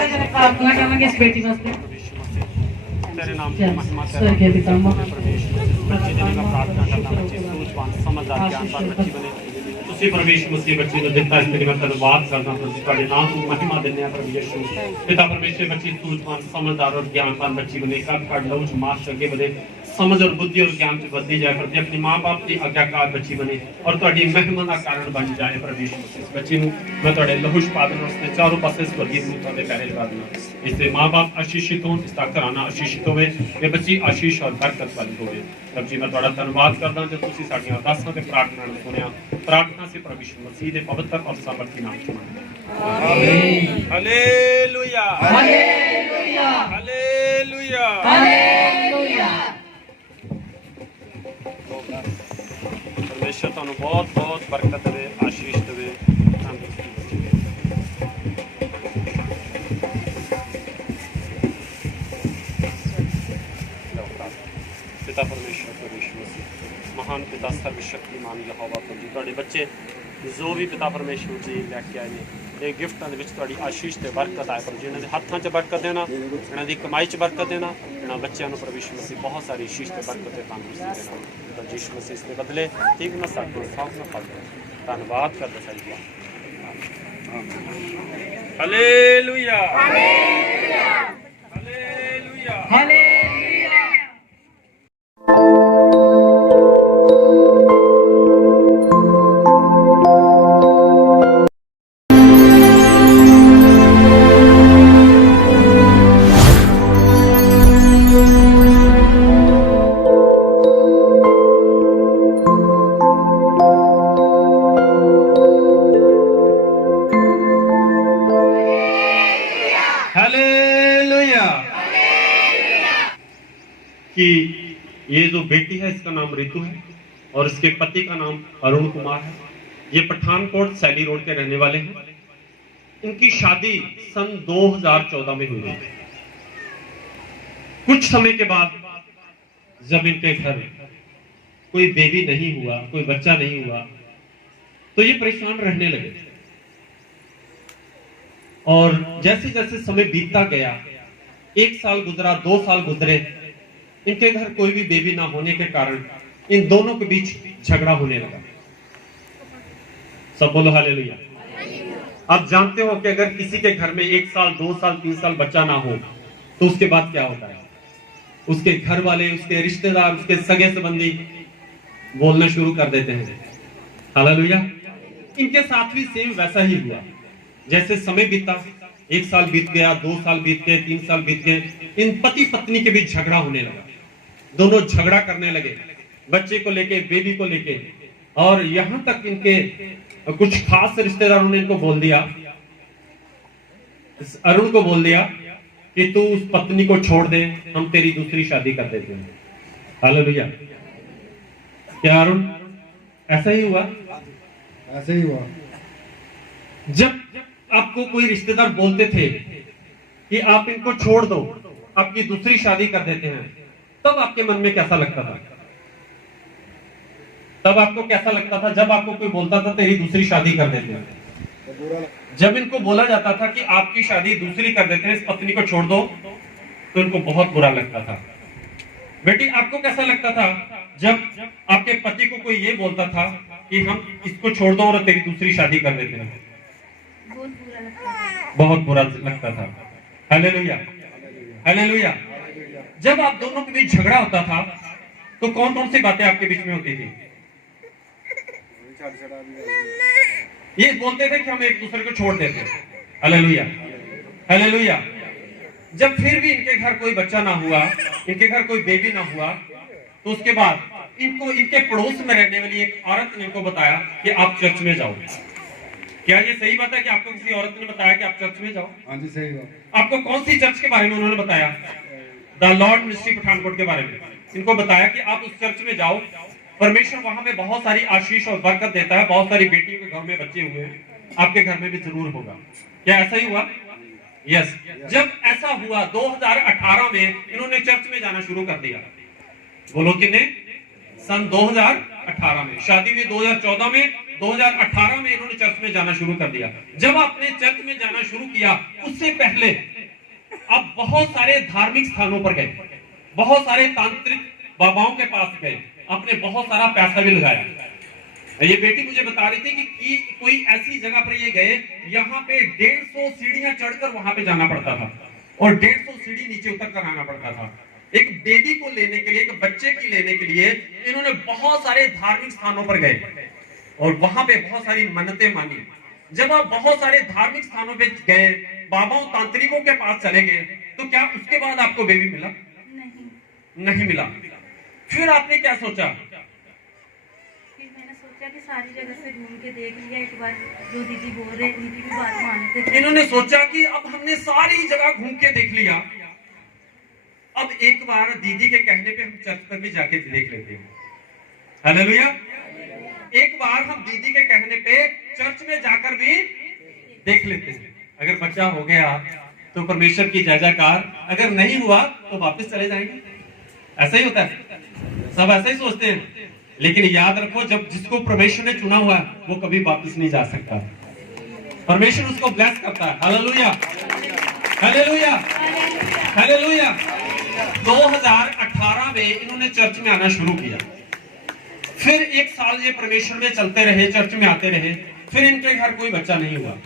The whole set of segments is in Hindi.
सारे जने प्रार्थना करेंगे इस बेटी वास्ते। तेरे नाम की महिमा तेरा बच्चे देने का प्रार्थना करना, बच्चे सूझवान समझदार ज्ञानवान बच्चे बने। तुसी परमेश्वर मसीह बच्चे ਨੂੰ ਦਿੱਤਾ, ਇਸ ਲਈ ਮੈਂ ਧੰਨਵਾਦ ਕਰਦਾ ਹਾਂ। ਤੁਹਾਡੇ ਨਾਮ ਨੂੰ ਮਹਿਮਾ ਦਿੰਦੇ ਹਾਂ ਪ੍ਰਭੂ ਯਿਸੂ। पिता परमेश्वर बच्चे सूझवान समझदार और ज्ञानवान बच्ची बने, कद काट लहू च मास अगे बढ़े, समझ और बुद्धि और ज्ञान च बढ़ती जाए प्रभु। अपने माँ बाप की आज्ञाकार बच्ची बने और ਤੁਹਾਡੀ ਮਹਿਮਾ ਦਾ ਕਾਰਨ ਬਣ ਜਾਏ ਪ੍ਰਭੂ ਯਿਸੂ। ਇਸ ਬੱਚੇ ਨੂੰ ਮੈਂ ਤੁਹਾਡੇ ਲਹੂ ਚ ਪਾ ਦਿੰਦਾ, ਉਸਨੇ ਚਾਰੋਂ ਪਾਸੇ ਸਵਰਗੀ ਦੂਤਾਂ ਦੇ ਪੈਰੇ ਲਗਾ ਦਿੰਦਾ। इससे माँ बाप आशीषित हो, इसका घराना आशीषित होवे, ये बच्ची आशीष और बरकत वाली होवे। प्रभु जी मैं ਤੁਹਾਡਾ ਧੰਨਵਾਦ ਕਰਦਾ ਜੋ ਤੁਸੀਂ ਸਾਡੀਆਂ ਅਰਦਾਸਾਂ ਤੇ ਪ੍ਰਾਰਥਨਾ ਨੂੰ ਸੁਣਿਆ। प्रार्थना से प्रभु यीशु मसीह के पवित्र और सामर्थी नाम से आमीन। Hallelujah hallelujah hallelujah hallelujah. परमेश्वर ਤੁਹਾਨੂੰ बहुत बहुत बरकत देवे, आशीष देवे, तंदुरुस्ती देवे। पिता परमेश्वर प्रभु यीशु मसीह महान पिता सर्वशक्तिमान यहोवा प्रभु, ਤੁਹਾਡੇ ਬੱਚੇ ਜੋ ਵੀ ਪਿਤਾ ਪਰਮੇਸ਼ਵਰ ਜੀ ਲੈ ਕੇ ਆਏ ਨੇ ਇਹ ਗਿਫਟਾਂ ਦੇ ਵਿੱਚ ਤੁਹਾਡੀ ਆਸ਼ੀਸ਼ ਤੇ ਬਰਕਤ ਆਏ ਪ੍ਰਭੂ। ਇਹਨਾਂ ਦੇ ਹੱਥਾਂ 'ਚ ਬਰਕਤ ਦੇਣਾ, ਇਹਨਾਂ ਦੀ ਕਮਾਈ 'ਚ ਬਰਕਤ ਦੇਣਾ, ਇਹਨਾਂ ਬੱਚਿਆਂ ਨੂੰ ਪ੍ਰਭੂ ਯਿਸੂ ਮਸੀਹ ਬਹੁਤ ਸਾਰੀ ਆਸ਼ੀਸ਼ ਤੇ ਬਰਕਤ ਤੇ ਤੰਦਰੁਸਤੀ ਦੇਣਾ ਪ੍ਰਭੂ ਯਿਸੂ ਮਸੀਹ। ਇਸ ਦੇ ਬਦਲੇ ਠੀਕ ਨਾ ਸਾਡਾ ਸਾਫ ਨਾ ਫਲ ਧੰਨਵਾਦ ਕਰਦਾ ਸਾਡੀ hallelujah hallelujah hallelujah hallelujah. Hallelujah. कि ये जो बेटी है इसका नाम रितु है और इसके पति का नाम अरुण कुमार है। ये पठानकोट सैली रोड के रहने वाले हैं। इनकी शादी सन 2014 में हुई है। कुछ समय के बाद जब इनके घर कोई बेबी नहीं हुआ, कोई बच्चा नहीं हुआ, तो ये परेशान रहने लगे। और जैसे जैसे समय बीतता गया, 1 साल गुजरा, 2 साल गुजरे, इनके घर कोई भी बेबी ना होने के कारण इन दोनों के बीच झगड़ा होने लगा। सब बोलो हालेलुया। आप जानते हो कि अगर किसी के घर में 1 साल, 2 साल, 3 साल बच्चा ना हो तो उसके बाद क्या होता है? उसके घर वाले, उसके रिश्तेदार, उसके सगे संबंधी बोलना शुरू कर देते हैं। हालेलुया। इनके साथ भी सेम वैसा ही हुआ। जैसे समय बीता, 1 साल बीत गया, 2 साल बीत गए, 3 साल बीत गए, इन पति पत्नी के बीच झगड़ा होने लगा। दोनों झगड़ा करने लगे बच्चे को लेके, बेबी को लेके। और यहां तक इनके कुछ खास रिश्तेदारों ने इनको बोल दिया, अरुण को बोल दिया कि तू उस पत्नी को छोड़ दे, हम तेरी दूसरी शादी कर देते हैं। हालेलुया। क्या अरुण ऐसा ही हुआ? ऐसे ही हुआ। जब आपको कोई रिश्तेदार बोलते थे कि आप इनको छोड़ दो, आपकी दूसरी शादी कर देते हैं, तब आपके मन में कैसा लगता था? तब आपको कैसा लगता था जब आपको कोई बोलता था तेरी दूसरी शादी कर देते हैं? जब इनको बोला जाता था कि आपकी शादी दूसरी कर देते हैं, इस पत्नी को छोड़ दो, तो इनको बहुत बुरा लगता था। बेटी आपको कैसा लगता था जब आपके पति को कोई ये बोलता था कि हम इसको छोड़ दो और तेरी दूसरी शादी कर देते हैं? बहुत बुरा लगता था। Hallelujah hallelujah. जब आप दोनों के बीच झगड़ा होता था तो कौन कौन सी बातें आपके बीच में होती थी? ये बोलते थे कि हम एक दूसरे को छोड़ देते हैं। Hallelujah hallelujah. जब फिर भी इनके घर कोई बच्चा ना हुआ, इनके घर कोई बेबी ना हुआ, तो उसके बाद इनको इनके पड़ोस में रहने वाली एक औरत ने इनको बताया कि आप चर्च में जाओ। क्या ये सही बात है कि आपको किसी औरत ने बताया कि आप चर्च में जाओ? हाँ जी सही बात। आपको कौन सी चर्च के बारे में उन्होंने बताया? द लॉर्ड मिनिस्ट्री पठानकोट के बारे में। इनको बताया कि आप उस चर्च में जाओ, परमेश्वर वहां पे बहुत सारी आशीष और बरकत देता है, बहुत सारी बेटियों के घर में बच्चे हुए हैं, आपके घर में भी जरूर होगा। क्या ऐसा ही हुआ? यस। जब ऐसा हुआ 2018 में इन्होंने चर्च में जाना शुरू कर दिया। बोलो कितने? सन 2018 में। शादी हुई 2014 में, 2018 में इन्होंने चर्च में जाना शुरू कर दिया। जब आपने चर्च में जाना शुरू किया, उससे पहले अब बहुत सारे धार्मिक स्थानों पर गए, बहुत सारे तांत्रिक बाबाओं के पास गए, आपने बहुत सारा पैसा भी लगाया। ये बेटी मुझे बता रही थी कि कोई ऐसी जगह पर ये गए, यहाँ पे 150 सीढ़ियां चढ़कर वहां पे जाना पड़ता था और 150 सीढ़ी नीचे उतर कर आना पड़ता था। एक बेबी को लेने के लिए, एक बच्चे की लेने के लिए इन्होंने बहुत सारे धार्मिक स्थानों पर गए और वहां पे बहुत सारी मन्नतें मांगी। जब आप बहुत सारे धार्मिक स्थानों पे गए, बाबाओं तांत्रिकों के पास चले गए, तो क्या उसके बाद आपको बेबी मिला? नहीं मिला। फिर आपने क्या सोचा? फिर मैंने सोचा कि सारी जगह से घूम के देख लिया, एक बार जो दीदी बोल रहे उनकी भी बात मानते थे। इन्होंने सोचा कि अब हमने सारी जगह घूम के देख लिया, अब एक बार दीदी के कहने पे हम चर्च पर भी जाके देख लेते हैं। हालेलुया। एक बार हम दीदी के कहने पे चर्च में जाकर भी देख लेते हैं। अगर बच्चा हो गया तो परमेश्वर की जय जयकार, अगर नहीं हुआ तो वापस चले जाएंगे। ऐसा ही होता है, सब ऐसे ही सोचते हैं। लेकिन याद रखो, जब जिसको परमेश्वर ने चुना हुआ है वो कभी वापस नहीं जा सकता। परमेश्वर उसको ब्लेस करता है। Hallelujah, hallelujah, hallelujah. 2018 में इन्होंने चर्च में आना शुरू किया। फिर एक साल ये परमेश्वर में चलते रहे, चर्च में आते रहे। फिर इनके घर कोई बच्चा नहीं हुआ।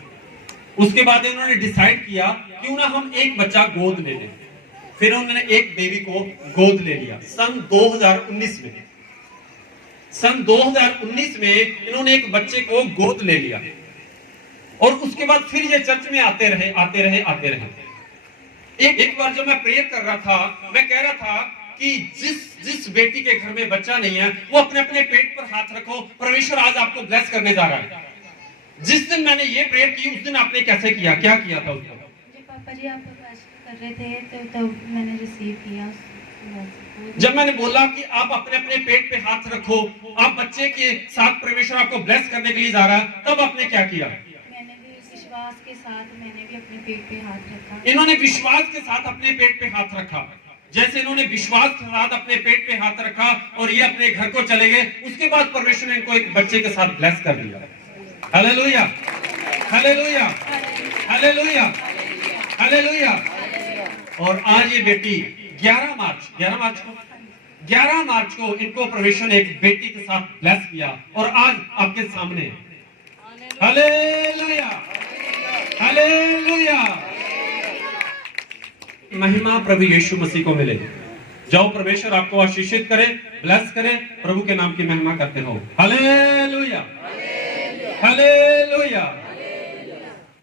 उसके बाद इन्होंने डिसाइड किया क्यों ना हम एक बच्चा गोद ले लें। फिर उन्होंने एक बेबी को गोद ले लिया सन 2019 में। सन 2019 में इन्होंने एक बच्चे को गोद ले लिया और उसके बाद फिर ये चर्च में आते रहे, आते रहे, आते रहे। एक बार जब मैं प्रेयर कर रहा था, मैं कह रहा था कि जिस बेटी के घर में बच्चा नहीं है वो अपने अपने पेट पर हाथ रखो, परमेश्वर आज आपको ब्लेस करने जा रहा है। जिस दिन मैंने ये प्रेयर की उस दिन आपने कैसे किया, क्या किया था उसको? जी पापा जी आप कर रहे थे तो तब मैंने रिसीव किया। जब मैंने बोला कि आप अपने अपने पेट पे हाथ रखो, आप बच्चे के साथ परमेश्वर आपको ब्लेस करने के लिए जा रहा है, तब आपने क्या किया? मैंने भी विश्वास के साथ मैंने भी अपने पेट पे हाथ रखा। इन्होंने विश्वास के साथ अपने पेट पे हाथ रखा। जैसे इन्होंने विश्वास के साथ अपने पेट पे हाथ रखा और ये अपने घर को चले गए, उसके बाद परमेश्वर ने इनको एक बच्चे के साथ ब्लेस कर दिया। Hallelujah, hallelujah, hallelujah, hallelujah. और आज ये बेटी 11 मार्च को इनको परमेश्वर ने एक बेटी के साथ ब्लेस किया और आज आपके सामने। Hallelujah, hallelujah. महिमा प्रभु यीशु मसीह को मिले। जाओ, परमेश्वर आपको आशीषित करे, ब्लेस करे, प्रभु के नाम की महिमा करते हो। Hallelujah, hallelujah.